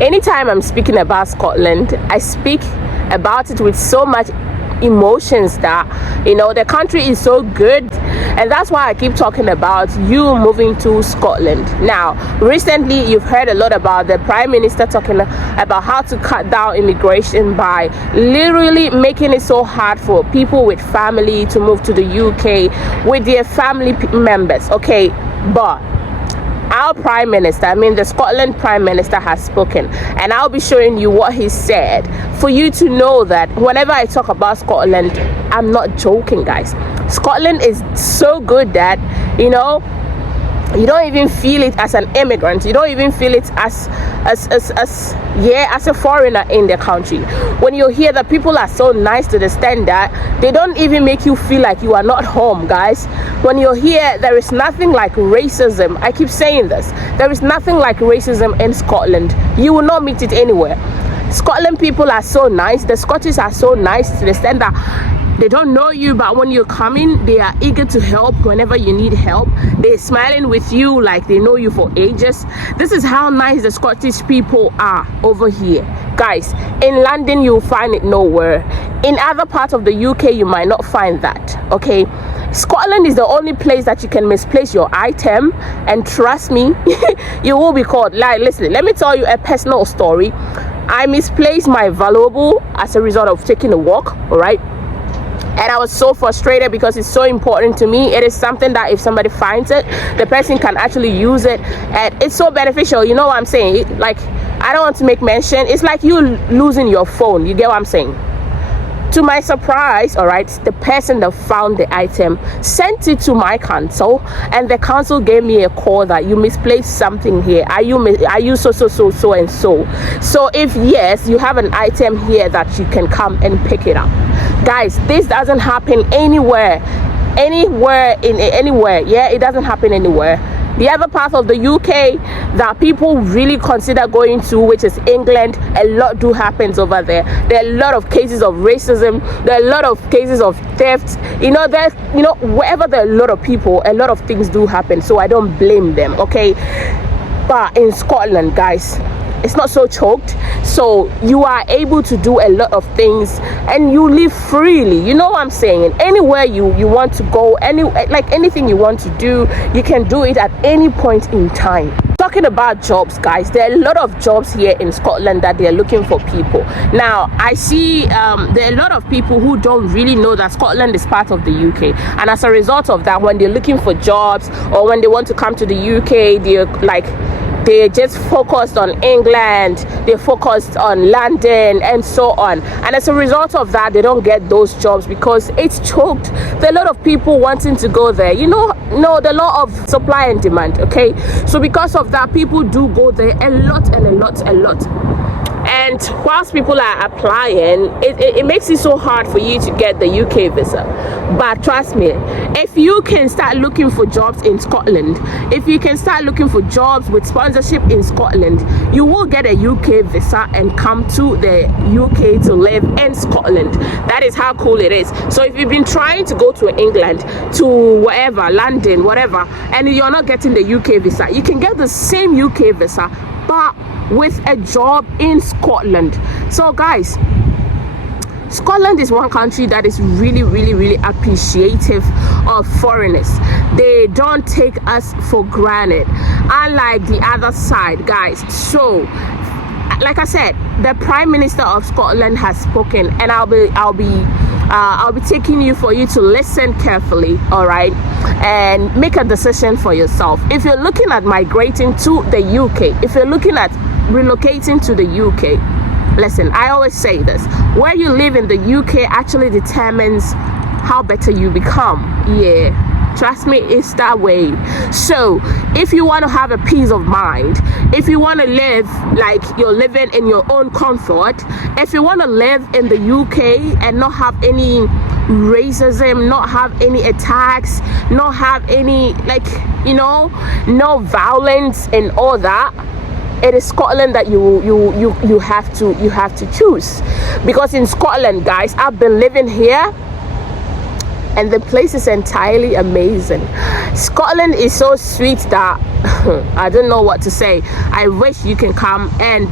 anytime I'm speaking about Scotland, I speak about it with so much emotions that, you know, the country is so good, and that's why I keep talking about you moving to Scotland. Now, recently you've heard a lot about the Prime Minister talking about how to cut down immigration by literally making it so hard for people with family to move to the UK with their family members. Okay, but our Prime Minister, the Scotland Prime Minister has spoken, and I'll be showing you what he said for you to know that whenever I talk about Scotland, I'm not joking, guys. Scotland is so good that, you know, you don't even feel it as an immigrant. You don't even feel it as a foreigner in the country. When you hear that people are so nice to the extent that they don't even make you feel like you are not home, guys. When you hear there is nothing like racism, I keep saying this, there is nothing like racism in Scotland. You will not meet it anywhere. Scotland people are so nice. The Scottish are so nice to the extent that they don't know you, but when you're coming, they are eager to help whenever you need help. They're smiling with you like they know you for ages. This is how nice the Scottish people are over here. Guys, in London, you'll find it nowhere. In other parts of the UK, you might not find that, okay? Scotland is the only place that you can misplace your item, and trust me, you will be caught. Like, listen, let me tell you a personal story. I misplaced my valuable as a result of taking a walk, all right? And I was so frustrated because it's so important to me. It is something that if somebody finds it, the person can actually use it, and it's so beneficial. You know what I'm saying? Like, I don't want to make mention. It's like you losing your phone. You get what I'm saying? To my surprise, all right, the person that found the item sent it to my council, and the council gave me a call that you misplaced something here. Are you so and so? So if yes, you have an item here that you can come and pick it up. Guys, this doesn't happen anywhere. Yeah, it doesn't happen anywhere. The other part of the UK that people really consider going to, which is England, a lot do happens over there. There are a lot of cases of racism. There are a lot of cases of theft. Wherever there are a lot of people, a lot of things do happen. So I don't blame them, okay? But in Scotland, guys, it's not so choked, so you are able to do a lot of things and you live freely. You know what I'm saying? Anywhere you want to go, anything you want to do, you can do it at any point in time. Talking about jobs, guys, there are a lot of jobs here in Scotland that they're looking for people. Now, I see there are a lot of people who don't really know that Scotland is part of the UK, and as a result of that, when they're looking for jobs or when they want to come to the UK, they're just focused on England, they're focused on London and so on, and as a result of that, they don't get those jobs because it's choked. There are a lot of people wanting to go there. The law of supply and demand, okay? So because of that, people do go there a lot. And whilst people are applying, it makes it so hard for you to get the UK visa. But trust me, if you can start looking for jobs in Scotland, if you can start looking for jobs with sponsorship in Scotland, you will get a UK visa and come to the UK to live in Scotland. That is how cool it is. So if you've been trying to go to England, to wherever, London, whatever, and you're not getting the UK visa, you can get the same UK visa, but with a job in Scotland. So guys, Scotland is one country that is really appreciative of foreigners. They don't take us for granted, unlike the other side, guys. So like I said, the Prime Minister of Scotland has spoken, and I'll be taking you for you to listen carefully, all right, and make a decision for yourself. If you're looking at migrating to the UK, if you're looking at relocating to the UK, listen, I always say this: where you live in the UK actually determines how better you become. Yeah, trust me, it's that way. So if you want to have a peace of mind, if you want to live like you're living in your own comfort, if you want to live in the UK and not have any racism, not have any attacks, not have any no violence and all that, it is Scotland that you have to choose. Because in Scotland, guys, I've been living here and the place is entirely amazing. Scotland is so sweet that I don't know what to say. I wish you can come and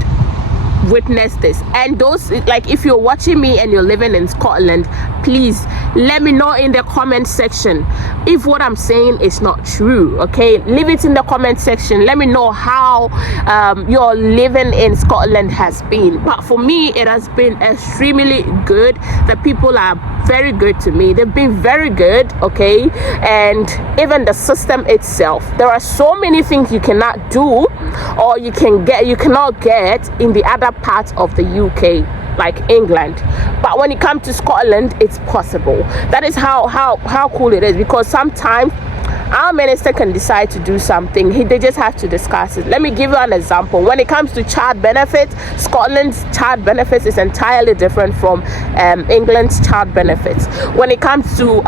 witnessed this. And those, like, if you're watching me and you're living in Scotland, please let me know in the comment section if what I'm saying is not true. Okay, leave it in the comment section. Let me know how your living in Scotland has been. But for me, it has been extremely good. The people are very good to me. They've been very good. Okay, and even the system itself, there are so many things you cannot do or you cannot get in the other parts of the UK, like England. But when it comes to Scotland, it's possible. That is how cool it is, because sometimes our minister can decide to do something. They just have to discuss it. Let me give you an example. When it comes to child benefits, Scotland's child benefits is entirely different from England's child benefits. When it comes to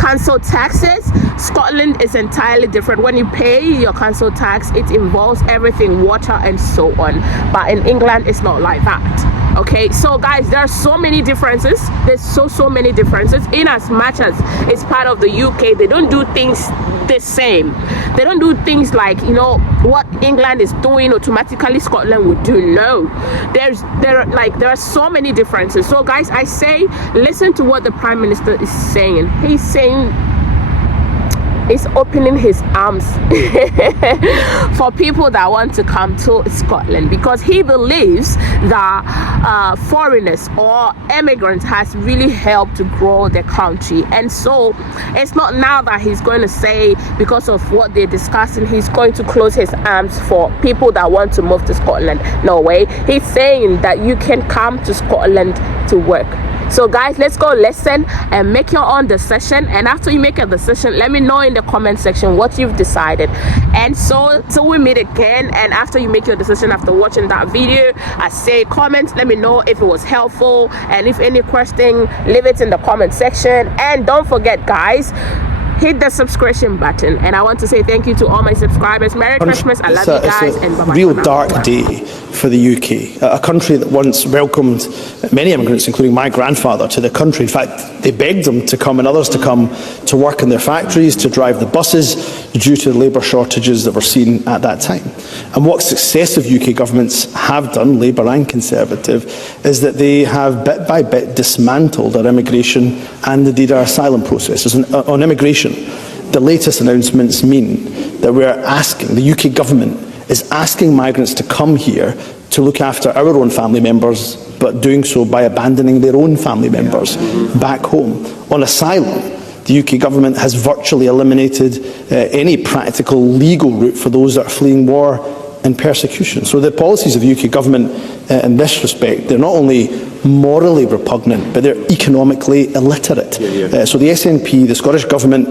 council taxes, Scotland is entirely different. When you pay your council tax, it involves everything, water and so on. But in England, it's not like that. Okay, so guys, there are so many differences. There's so many differences. In as much as it's part of the UK, they don't do things the same. They don't do things like, you know, what England is doing automatically Scotland would do. No, there are so many differences. So guys, I say listen to what the Prime Minister is saying. He's saying, is opening his arms for people that want to come to Scotland, because he believes that foreigners or immigrants has really helped to grow the country. And so it's not now that he's going to say, because of what they're discussing, he's going to close his arms for people that want to move to Scotland. No way. He's saying that you can come to Scotland to work. So guys, let's go listen and make your own decision. And after you make a decision, let me know in the comment section what you've decided. And so till we meet again, and after you make your decision after watching that video, I say comment, let me know if it was helpful, and if any question, leave it in the comment section. And don't forget guys, hit the subscription button. And I want to say thank you to all my subscribers. Merry Christmas. I love you guys, and bye-bye. Real dark day for the UK, a country that once welcomed many immigrants, including my grandfather, to the country. In fact, they begged them to come and others to come to work in their factories, to drive the buses, due to the labour shortages that were seen at that time. And what successive UK governments have done, Labour and Conservative, is that they have bit by bit dismantled our immigration and indeed our asylum processes. And on immigration, the latest announcements mean that we are asking, the UK government is asking migrants to come here to look after our own family members, but doing so by abandoning their own family members back home. On asylum, the UK government has virtually eliminated any practical legal route for those that are fleeing war and persecution. So the policies of the UK government in this respect, they're not only morally repugnant, but they're economically illiterate. So the SNP, the Scottish Government,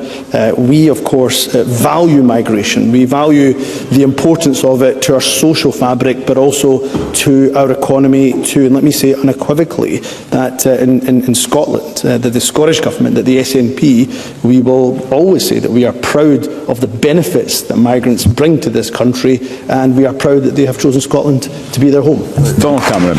we of course value migration. We value the importance of it to our social fabric, but also to our economy, to, and let me say unequivocally, that in Scotland, that the Scottish Government, that the SNP, we will always say that we are proud of the benefits that migrants bring to this country, and we are proud that they have chosen Scotland to be their home. Donald Cameron.